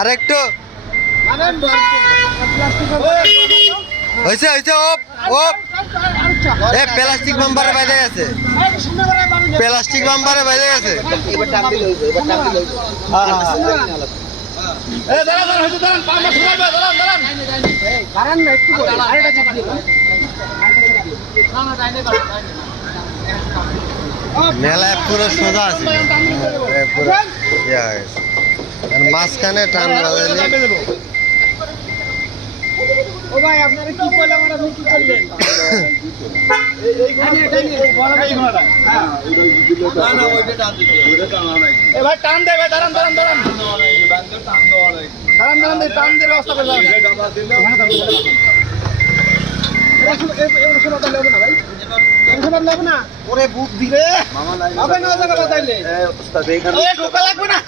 আরেকটু হয়েছে হয়েছে ওপ প্লাস্টিক বাম্বারে বাইরে গেছে প্লাস্টিক বাম্বারে বেজে গেছে। দিন মেলায় পুরো সোজা আছে। পুরো হয়ে মাঝখানে টান ও ভাই আপনারা কি করলাম আর আপনি কি করলেন এ ভাই টান দে দাঁড়ান দাঁড়ান দাঁড়ান। দাঁড়ান দাঁড়ান টান দিয়ে ব্যবস্থা করে দাঁড়ান ওরে বুক দিবে হবে না জায়গা বাতাইলে ওই ঢোকা লাগবে। না।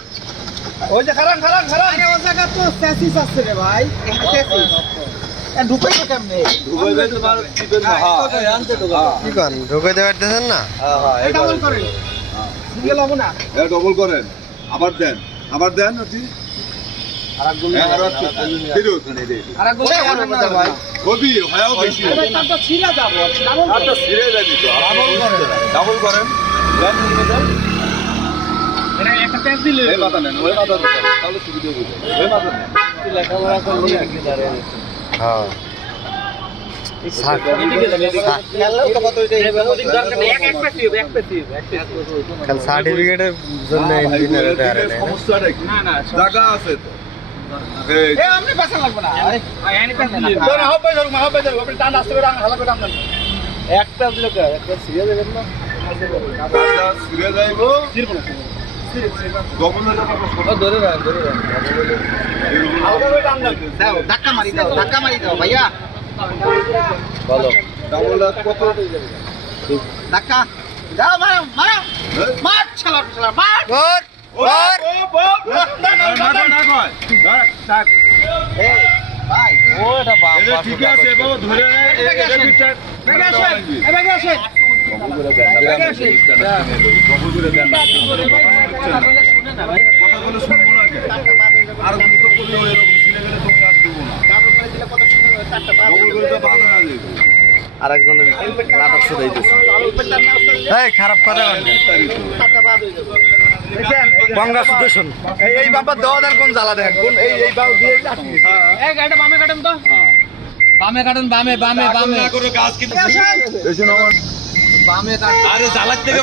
ওই যে খারান খারান খারান। ও জায়গা তো স্যাসিস আছে রে ভাই। ঢুকে তো কেমনে কি কন ঢুকে দিতে না? এটা বল করেন। সিঙ্গেল ডবল করেন। আবার দেন। আবার দেন ওটি হ্যাঁ, আরও একটু। ফিরুন। আর এক গোলে না ভাই। কবি হয়াও বেশি। ভাই তারটা ছিলা যাব। ডাবল ডাবল করেন। দেন নিয়ে দেন। এটা একটা প্যাচ দিলে। এই মাথা নেন, ওই মাথা ঢোকান। তাহলে সুবিধা হবে। ওই মাথা নেন। হ্যাঁ সার্টিফিকেটের জন্য? জায়গা আছে তো। আপনি লাগবে না হবে ধরুন হবে ধরুন আপনি টান আসতে হালা করে টান একটা দিলে একটা না যাইবো। ধাক্কা মারি দাও ধাক্কা মারি দাও ভাইয়া বলো ডাবল কত? ধাক্কা দাও মারো মারো হ্যাঁ? মার ছালা ছালা মার ওর ওর না, না, না, না, না, কয়। থাক, থাক। এই ভাই ও এটা ঠিক আছে, বাবা, ধরে এ-। আর করলে এরকম গেলে তুমি আর দেবো না। আরেকজনের নাটক শুধাইতেছে এই খারাপ কথা বাবা দেওয়া দেন কোন জ্বালা দেন? কোন এই এই বাবা দিয়ে এই গাড়িটা বামে কাটেন তো। হ্যাঁ। বামে কাটেন বামে বামে বামে। না করে গাছ কিন্তু বামে আরে জ্বালার থেকে